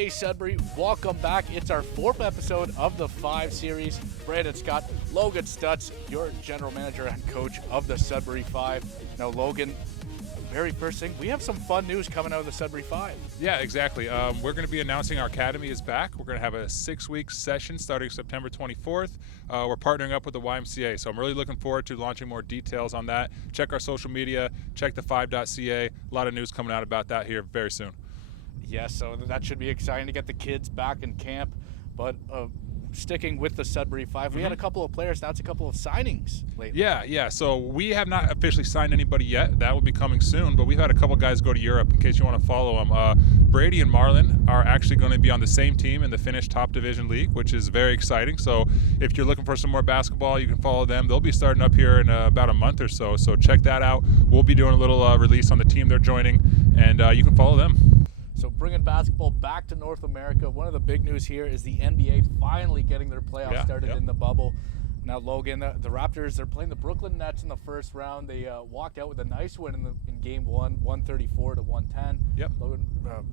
Hey Sudbury, welcome back. It's our 4th episode of the 5 series. Branden Scott, Logan Stutz, your general manager and coach of the Sudbury 5. Now Logan, very first thing, we have some fun news coming out of the Sudbury 5. Yeah, exactly. We're going to be announcing our academy is back. We're going to have a 6-week session starting September 24th. We're partnering up with the YMCA, so I'm really looking forward to launching more details on that. Check our social media, check the 5.ca. A lot of news coming out about that here very soon. Yes, so that should be exciting to get the kids back in camp. But sticking with the Sudbury 5, we had a couple of players, now it's a couple of signings lately. Yeah. So we have not officially signed anybody yet. That will be coming soon. But we've had a couple guys go to Europe, in case you want to follow them. Brodie and Marlon are actually going to be on the same team in the Finnish Top Division League, which is very exciting. So if you're looking for some more basketball, you can follow them. They'll be starting up here in about a month or so. So check that out. We'll be doing a little release on the team they're joining, and you can follow them. So bringing basketball back to North America, one of the big news here is the NBA finally getting their playoffs started in the bubble. Now, Logan, the Raptors, they're playing the Brooklyn Nets in the first round. They walked out with a nice win in Game 1, 134-110. Yep. Logan,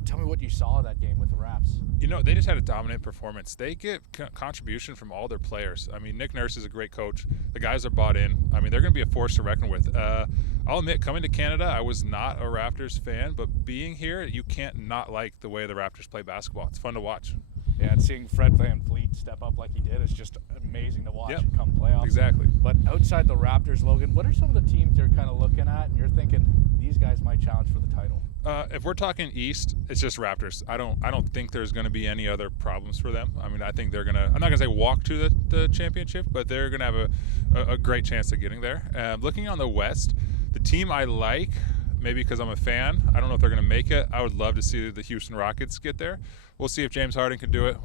tell me what you saw of that game with the Raps. You know, they just had a dominant performance. They get contribution from all their players. I mean, Nick Nurse is a great coach. The guys are bought in. I mean, they're going to be a force to reckon with. I'll admit, coming to Canada, I was not a Raptors fan, but being here, you can't not like the way the Raptors play basketball. It's fun to watch. Yeah, and seeing Fred VanVleet step up like he did is just amazing to watch come playoffs. Exactly. But outside the Raptors, Logan, what are some of the teams you're kind of looking at and you're thinking these guys might challenge for the title? If we're talking East, it's just Raptors. I don't think there's going to be any other problems for them. I mean, I think they're going to, I'm not going to say walk to the championship, but they're going to have a great chance of getting there. Looking on the West, the team I like, maybe because I'm a fan, I don't know if they're going to make it. I would love to see the Houston Rockets get there. We'll see if James Harden can do it.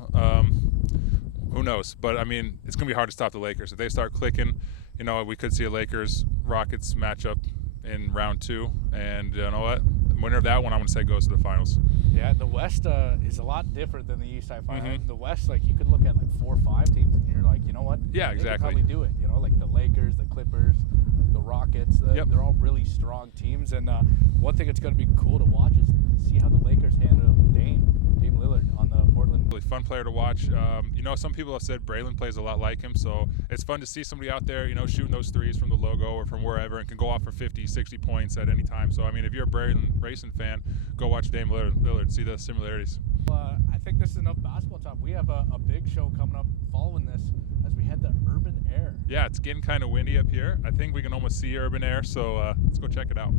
Who knows? But, I mean, it's going to be hard to stop the Lakers. If they start clicking, you know, we could see a Lakers-Rockets matchup in round 2. And you know what? The winner of that one, I want to say, goes to the finals. Yeah, the West is a lot different than the East, I find. The West, like, you could look at, like, 4 or 5 teams, and you're like, you know what? Yeah, they exactly. could probably do it. You know, like the Lakers, the Clippers, the Rockets. They're all really strong teams. And one thing that's going to be cool to watch is see how the Lakers handle Dame Lillard on the Portland. Really fun player to watch. You know, some people have said Bralen plays a lot like him, so it's fun to see somebody out there, you know, shooting those threes from the logo or from wherever and can go off for 50, 60 points at any time. So, I mean, if you're a Bralen racing fan, go watch Dame Lillard, see the similarities. I think this is enough basketball talk. We have a big show coming up following this as we head to Urban Air. Yeah, it's getting kind of windy up here. I think we can almost see Urban Air, so let's go check it out.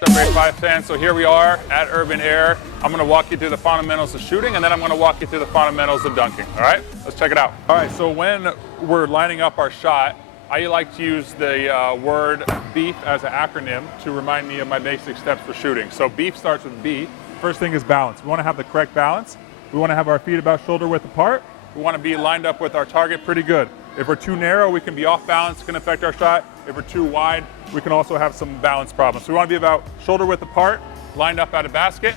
Sudbury 5 fans, so here we are at Urban Air. I'm going to walk you through the fundamentals of shooting, and then I'm going to walk you through the fundamentals of dunking. All right, let's check it out. All right, so when we're lining up our shot, I like to use the word BEEF as an acronym to remind me of my basic steps for shooting. So BEEF starts with B. First thing is balance. We want to have the correct balance. We want to have our feet about shoulder width apart. We want to be lined up with our target pretty good. If we're too narrow, we can be off balance, it can affect our shot. If we're too wide, we can also have some balance problems. So we want to be about shoulder width apart, lined up at a basket.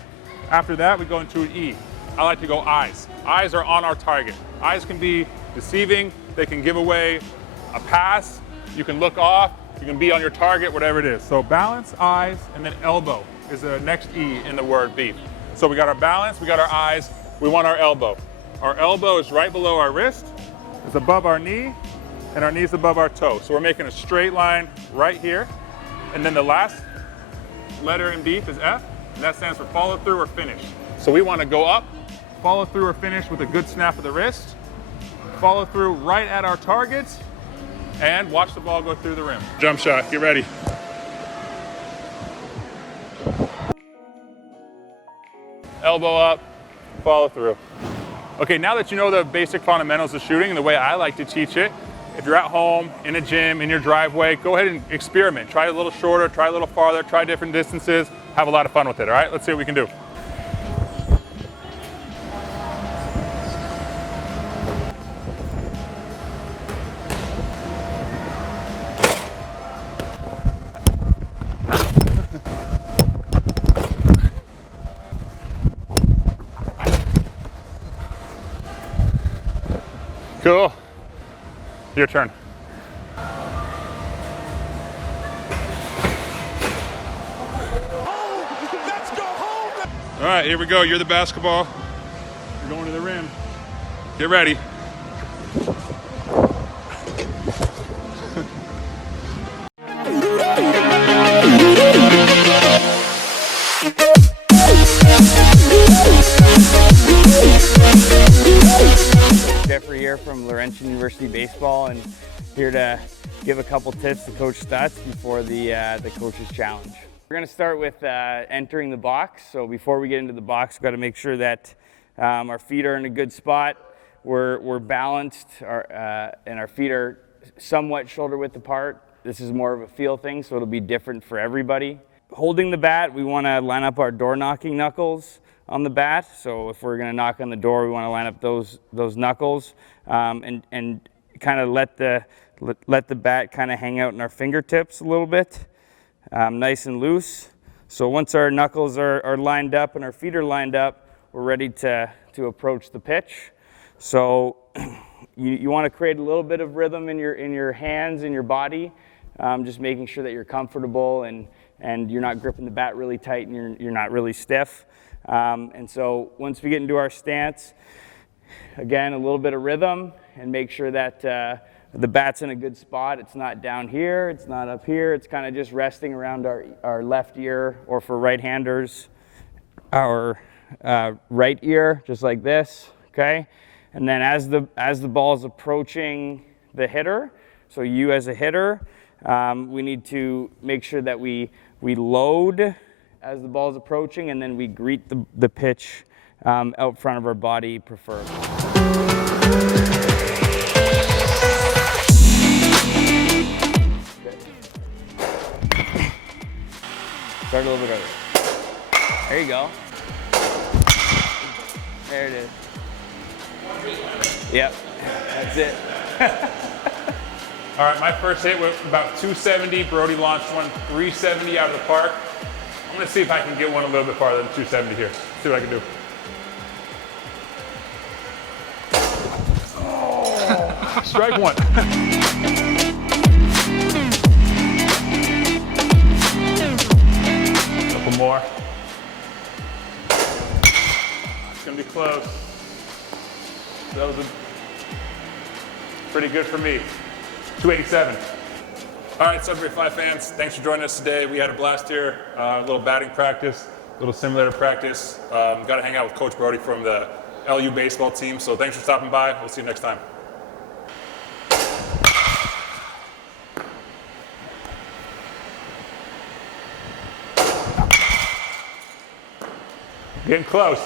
After that, we go into an E. I like to go eyes. Eyes are on our target. Eyes can be deceiving. They can give away a pass. You can look off. You can be on your target, whatever it is. So balance, eyes, and then elbow is the next E in the word BEEF. So we got our balance, we got our eyes, we want our elbow. Our elbow is right below our wrist. It's above our knee, and our knee's above our toe. So we're making a straight line right here. And then the last letter in BEEF is F, and that stands for follow through or finish. So we want to go up, follow through or finish with a good snap of the wrist, follow through right at our targets, and watch the ball go through the rim. Jump shot, get ready. Elbow up, follow through. Okay, now that you know the basic fundamentals of shooting and the way I like to teach it, if you're at home, in a gym, in your driveway, go ahead and experiment. Try a little shorter, try a little farther, try different distances, have a lot of fun with it, all right? Let's see what we can do. Cool. Your turn. All right, here we go. You're the basketball. You're going to the rim. Get ready. Jeffrey here from Laurentian University Baseball, and here to give a couple tips to Coach Stutz before the Coach's Challenge. We're going to start with entering the box. So before we get into the box, we've got to make sure that our feet are in a good spot. We're balanced, and our feet are somewhat shoulder width apart. This is more of a feel thing, so it'll be different for everybody. Holding the bat, we want to line up our door knocking knuckles on the bat. So if we're going to knock on the door, we want to line up those knuckles and kind of let the bat kind of hang out in our fingertips a little bit, nice and loose. So once our knuckles are lined up and our feet are lined up, we're ready to approach the pitch. So you want to create a little bit of rhythm in your hands and your body, just making sure that you're comfortable and you're not gripping the bat really tight and you're not really stiff. And so once we get into our stance, again, a little bit of rhythm, and make sure that the bat's in a good spot. It's not down here, it's not up here, it's kind of just resting around our left ear, or for right-handers, our right ear, just like this, okay? And then as the ball is approaching the hitter, so you as a hitter, we need to make sure that we load as the ball is approaching, and then we greet the pitch out front of our body, preferably. Start a little bit earlier. There you go. There it is. Yep, that's it. All right, my first hit was about 270. Brodie launched one 370 out of the park. I'm gonna see if I can get one a little bit farther than 270 here. See what I can do. Oh, strike one. Couple more. It's gonna be close. That was pretty good for me. 287. All right, Sudbury 5 fans, thanks for joining us today. We had a blast here, a little batting practice, a little simulator practice. Got to hang out with Coach Brodie from the LU baseball team, so thanks for stopping by. We'll see you next time. Getting close.